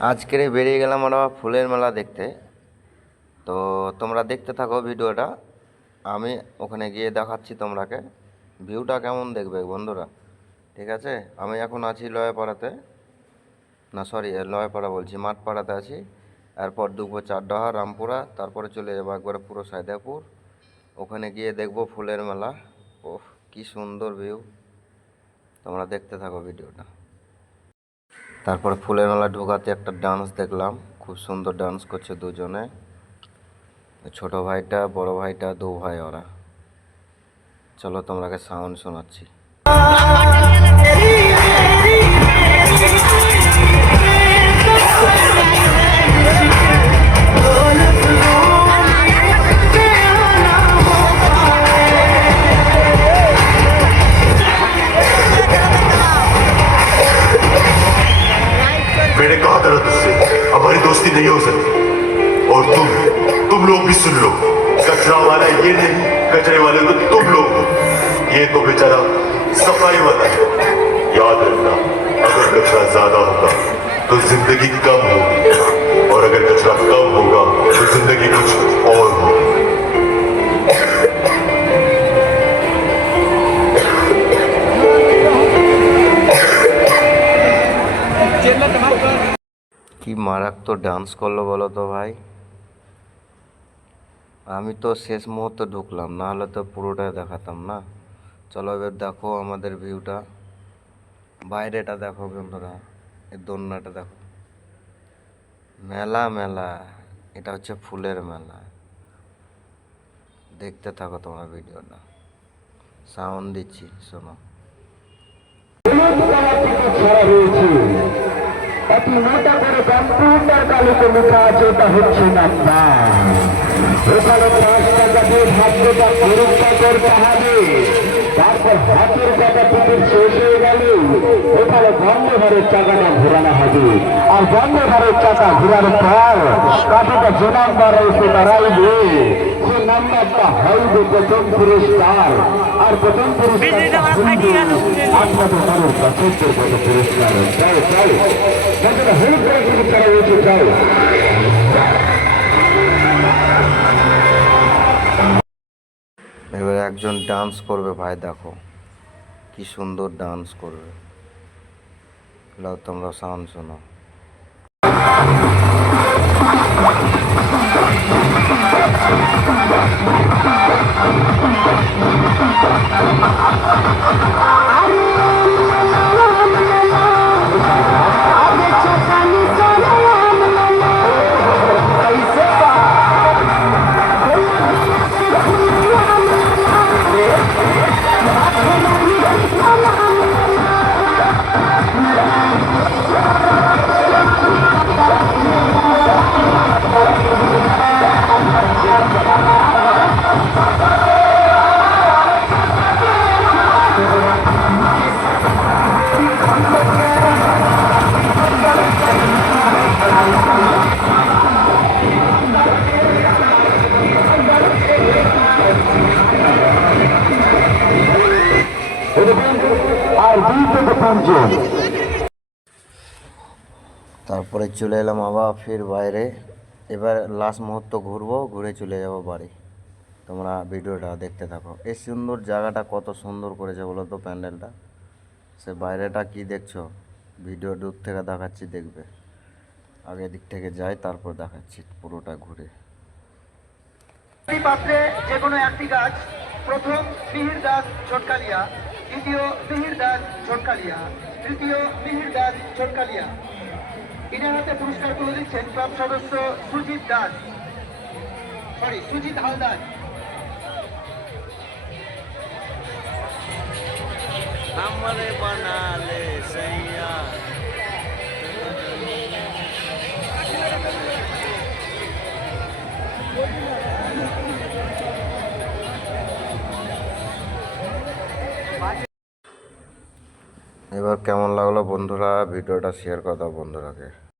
আজকে বেরিয়ে গেলাম আমরা ফুলের মেলা দেখতে। তো তোমরা দেখতে থাকো ভিডিওটা, আমি ওখানে গিয়ে দেখাচ্ছি তোমাকে ভিউটা কেমন দেখবে বন্ধুরা। ঠিক আছে, আমি এখন আছি লয়াপাড়াতে, না সরি লয়াপাড়া বলছি, মাঠপাড়াতে আছি। এরপর ঢুকবো চারডাহা রামপুরা, তারপরে চলে যাবো একবারে পুরো সায়দাপুর। ওখানে গিয়ে দেখবো ফুলের মেলা। ওহ কি সুন্দর ভিউ, তোমরা দেখতে থাকো ভিডিওটা। তারপরে ফুলের মেলা ঢোকাতে একটা ডান্স দেখলাম, খুব সুন্দর ডান্স করছে দুজনে, ছোট ভাইটা বড় ভাইটা, দু ভাই ওরা। চলো তোমাকে সাউন্ড শোনাচ্ছি। मैंने कहा था ना तुझसे हमारी दोस्ती नहीं हो सकती। और तुम लोग भी सुन लो, कचरा वाला ये नहीं, कचरे वाले तो तुम लोग हो। ये तो बेचारा सफाई वाला है। याद रखना, अगर कचरा ज्यादा होगा तो जिंदगी कम होगी, और अगर कचरा कम होगा तो जिंदगी कुछ और होगी। কি মারাত্মক ডান্স করলো বলো তো ভাই। আমি তো শেষ মুহূর্তে ঢুকলাম, না হলে তো পুরোটাই দেখাতাম না। চলো এবার দেখো আমাদের ভিউটা, বাইরেটা দেখো বন্ধুরা, এই দোলনাটা দেখো। মেলা মেলা, এটা হচ্ছে ফুলের মেলা। দেখতে থাকো তোমার ভিডিওটা, সাউন্ড দিচ্ছি শোনো। অতি মোটা করে কম্পিউটার কালিতে লেখা আছে, এটা হচ্ছে নাম্বার। ওখানে 5 টাকা দিয়ে ভাগ্যটা পরীক্ষা করতে হবে। তারপর হাতের টাকা টিকিট শেষ হয়ে গেলে ওখানে বন্দে ভারত চাকাটা ঘোরানো হবে। আর বন্দে ভারত চাকা ঘোরার পর কাটাটা যে নাম্বার এসে দাঁড়াইবে সে নাম্বারটা হইবে প্রথম পুরস্কার। আর প্রথম পুরস্কারটা আপনাদের মানুষ পছন্দের মতো পুরস্কার। চাই চাই হেল্প করে কিন্তু তারা উঠে চাই। এবারে একজন ডান্স করবে ভাই, দেখো কি সুন্দর ডান্স করবে। তোমরা সাউন্ড শোনো। তারপরে চলে এলাম আবার ফির বাইরে। এবার লাস্ট মুহূর্ত ঘুরবো, ঘুরে চলে যাব বাড়ি। তোমরা ভিডিওটা দেখতে থাকো। এই সুন্দর জায়গাটা কত সুন্দর করেছে বলো তো প্যান্ডেলটা। সে বাইরেটা কি দেখছো, ভিডিও দূর থেকে দেখাচ্ছি দেখবে। আগে দিক থেকে যাই, তারপর দেখাচ্ছি পুরোটা ঘুরে। পাত্রে যে কোনো একটি গাছ, প্রথম মিহির দাস ছোটকালিয়া, দ্বিতীয় মিহির দাস ছোটকালিয়া, তৃতীয় মিহির দাস ছোটকালিয়া। ইনার হাতে পুরস্কার তুলে দিচ্ছেন ক্লাব সদস্য সুজিত হালদার। हमरे बना ले सैया। এবার কেমন লাগলো বন্ধুরা, ভিডিওটা শেয়ার করে দাও বন্ধুরাকে।